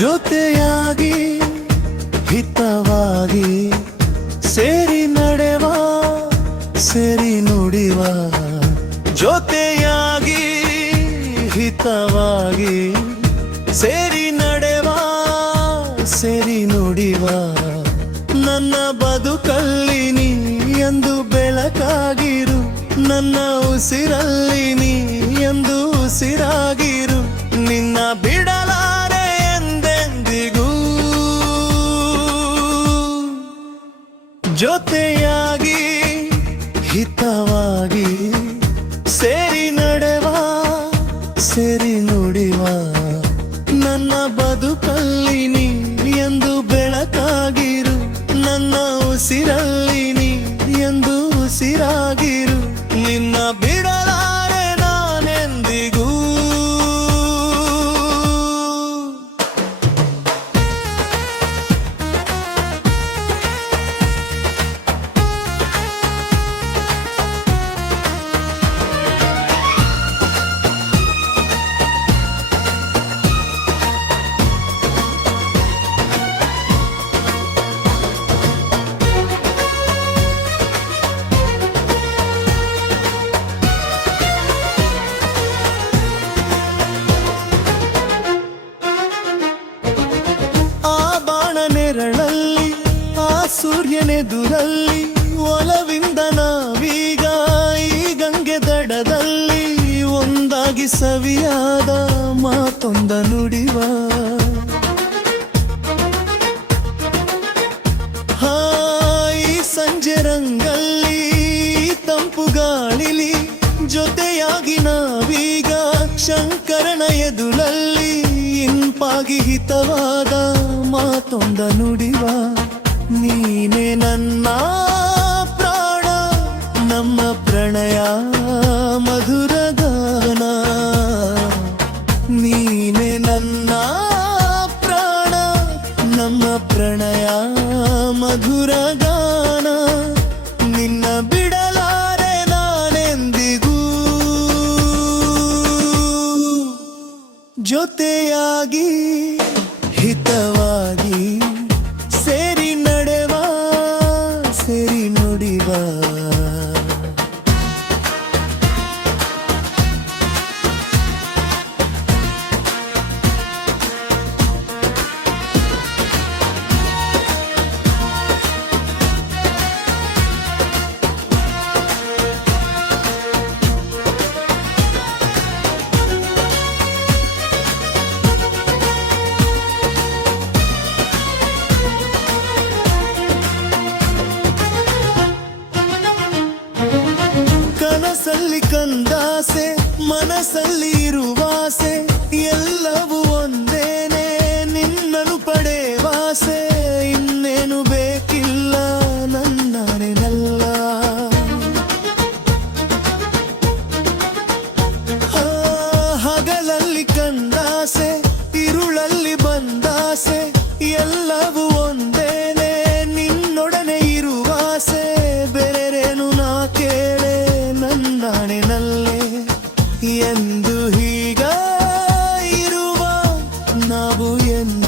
ಜೊತೆಯಾಗಿ ಹಿತವಾಗಿ ಸೇರಿ ನಡೆವ ಸೇರಿ ನುಡಿವ ಜೊತೆಯಾಗಿ ಹಿತವಾಗಿ ಸೇರಿ ನಡೆವ ಸೇರಿ ನುಡಿವ ನನ್ನ ಬದುಕಲ್ಲಿ ನೀ ಎಂದು ಬೆಳಕಾಗಿರು ನನ್ನ ಉಸಿರಲ್ಲಿ ನೀ ಎಂದು ಉಸಿರಾಗಿರು ನಿನ್ನ ಬಿಡಲಾರೆ ಎಂದೆಂದಿಗೂ ಜೊತೆಯಾಗಿ ಹಿತವಾಗಿ ಸೇರಿ ನಡೆವ ಸೇರಿ ನುಡಿವ ನನ್ನ ಬದುಕಲ್ಲಿ ನೀ ಎಂದು ಬೆಳಕಾಗಿರು ನನ್ನ ಉಸಿರಲ್ಲಿ ನೀ ಎಂದು ಉಸಿರಾಗಿರು ನಿನ್ನ ಬಿಡಲಾರೆ ನಾನೆಂದಿಗೂ ನೆರಳಲ್ಲಿ ಆ ಸೂರ್ಯನೆದುರಲ್ಲಿ ಒಲವಿಂದ ನಾವೀಗ ಈ ಗಂಗೆ ದಡದಲ್ಲಿ ಒಂದಾಗಿ ಸವಿಯಾದ ಮಾತೊಂದ ನುಡಿವ ಈ ಸಂಜೆ ರಂಗಲ್ಲಿ ತಂಪು ಗಾಳಿಲಿ ಜೊತೆಯಾಗಿ ನಾವೀಗ ಶಂಕರನ ಎದುರಲ್ಲಿ ಇಂಪಾಗಿ ಹಿತವಾದ ಮಾತೊಂದ ನುಡಿವ ನೀನೆ ನನ್ನ ಪ್ರಾಣ ನಮ್ಮ ಪ್ರಣಯ ಮಧುರ ಗಾನ ನೀನೆ ನನ್ನ ಪ್ರಾಣ ನಮ್ಮ ಪ್ರಣಯ ಮಧುರ ಗಾನ ನಿನ್ನ ಬಿಡಲಾರೆ ನಾನೆಂದಿಗೂ ಜೊತೆಯಾಗಿ ಹಿತವಾಗಿ ಸೇರಿ ನಡೆವ ಸೇರಿ ನುಡಿವ ಕನಸಲ್ಲಿ ಕಂದಾಸೆ ಮನಸ್ಸಲ್ಲಿ ಇರುವಾಸೆ ಎಲ್ಲವೂ ಒಂದೇನೆ ನಿನ್ನನು ಪಡೆವಾಸೆ ಇನ್ನೇನು ಬೇಕಿಲ್ಲ ನನ್ನನೆಲ್ಲ ಹಗಲಲ್ಲಿ ಕಂದಾಸೆ ಇರುಳಲ್ಲಿ ಬಂದಾಸೆ ಎಲ್ಲವೂ ಒಂದೇನೆ ನಿನ್ನೊಡನೆ ಇರುವಾಸೆ ಬೇರೇನು ನಾ ಕೇಳೆ ನನ್ನನೆನಲ್ಲೇ ಎಂದು ಹೀಗ ಇರುವ ನಾವು ಎಂದು